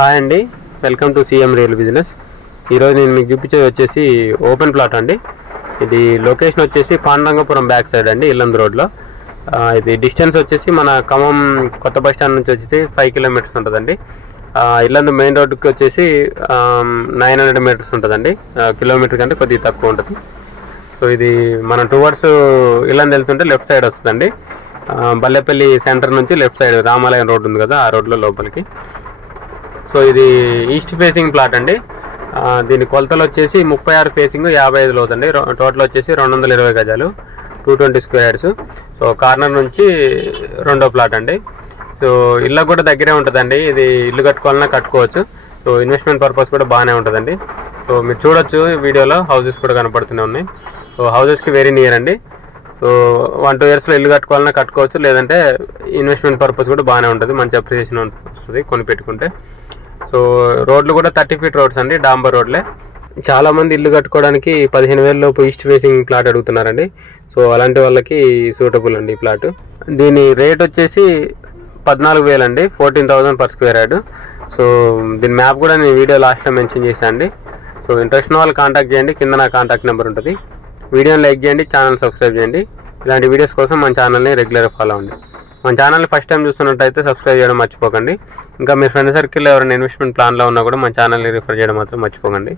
Hi అండి, welcome to CM real business. ఈరోజు నేను మీకు చూపించేది వచ్చేసి ఓపెన్ ప్లాట్ అండి. ఇది లొకేషన్ వచ్చేసి పాండరంగపురం బ్యాక్ సైడ్ అండి, ఇల్లందు రోడ్లో. ఇది డిస్టెన్స్ వచ్చేసి మన ఖమ్మం కొత్త బస్ స్టాండ్ నుంచి వచ్చేసి 5 కిలోమీటర్స్ ఉంటుందండి. ఇల్లందు మెయిన్ రోడ్డుకి వచ్చేసి 900 మీటర్స్ ఉంటుందండి. కిలోమీటర్ కంటే కొద్దిగా తక్కువ ఉంటుంది. సో ఇది మనం టువర్డ్స్ ఇల్లందు వెళ్తుంటే లెఫ్ట్ సైడ్ వస్తుందండి. బల్లెపల్లి సెంటర్ నుంచి లెఫ్ట్ సైడ్ రామాలయం రోడ్ ఉంది కదా, ఆ రోడ్లో లోపలికి. సో ఇది ఈస్ట్ ఫేసింగ్ ప్లాట్ అండి. దీని కొలతలు వచ్చేసి 36 ఫేసింగ్ 55 లోతండి. టోటల్ వచ్చేసి 220 గజాలు, 220 స్క్వేర్స్. సో కార్నర్ నుంచి రెండో ప్లాట్ అండి. సో ఇల్లు కూడా దగ్గరే ఉంటుందండి. ఇది ఇల్లు కట్టుకోవాలన్నా కట్టుకోవచ్చు. సో ఇన్వెస్ట్మెంట్ పర్పస్ కూడా బాగానే ఉంటుందండి. సో మీరు చూడొచ్చు వీడియోలో హౌసెస్ కూడా కనపడుతూనే ఉన్నాయి. సో హౌసెస్కి వెరీ నియర్ అండి. సో 1-2 ఇయర్స్లో ఇల్లు కట్టుకోవాలన్నా కట్టుకోవచ్చు, లేదంటే ఇన్వెస్ట్మెంట్ పర్పస్ కూడా బాగానే ఉంటుంది. మంచి అప్రిసియేషన్ వస్తుంది కొని పెట్టుకుంటే. సో రోడ్లు కూడా 30 ఫీట్ రోడ్స్ అండి, డాంబర్ రోడ్లే. చాలామంది ఇల్లు కట్టుకోవడానికి 15,000 లోపు ఈస్ట్ ఫేసింగ్ ప్లాట్ అడుగుతున్నారండి. సో అలాంటి వాళ్ళకి సూటబుల్ అండి ఈ ప్లాట్. దీని రేట్ వచ్చేసి 14,000 అండి, 14,000 పర్ స్క్వేర్ యార్డ్. సో దీని మ్యాప్ కూడా నేను వీడియో లాస్ట్లో మెన్షన్ చేశాను అండి. సో ఇంట్రెస్ట్ ఉన్న వాళ్ళు కాంటాక్ట్ చేయండి, కింద నా కాంటాక్ట్ నెంబర్ ఉంటుంది. వీడియోని లైక్ చేయండి, ఛానల్ సబ్స్క్రైబ్ చేయండి. ఇలాంటి వీడియోస్ కోసం మన ఛానల్ని రెగ్యులర్గా ఫాలో అవ్వండి. మన ఛానల్ని ఫస్ట్ టైం చూస్తున్నట్టయితే సబ్స్క్రైబ్ చేయడం మర్చిపోకండి. ఇంకా మీ ఫ్రెండ్ సర్కిల్లో ఎవరైనా ఇన్వెస్ట్మెంట్ ప్లాన్లో ఉన్నా కూడా మన ఛానల్ని రిఫర్ చేయడం మాత్రం మర్చిపోకండి.